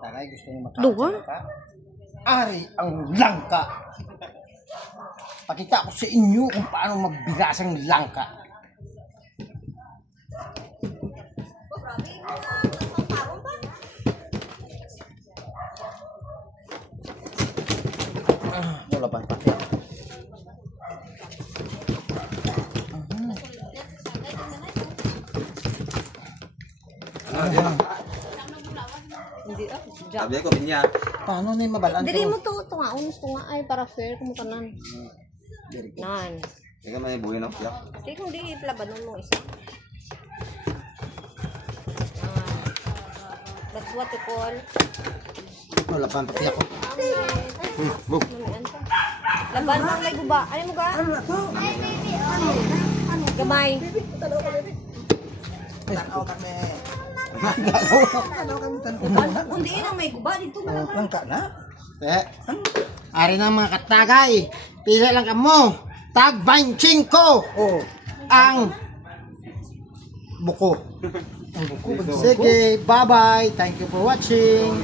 Tagay, gusto niyo Duha? makakasama ka? Ari ang langka. Pakita ko sa inyo kung paano magbigas ang langka. Wala pa pati. Hindi Sabi ko, pinya. Paano na yung mabalaan Dili ko? mo to nga unos to nga ay para fair kung tanan. Very good. Nan. Ika may buhay no? Yak. Di kung di labanon mo isa. That's what you call. Wala pa pati ako. Laban mo may guba. Ano mo ga? Gamay. Tanaw kami. Kundi nang may guba dito na. Langka na? Ari na mga katagay. Pila lang kamo. Tag 25 ko. Ang buko. Sige, bye-bye. Thank you for watching.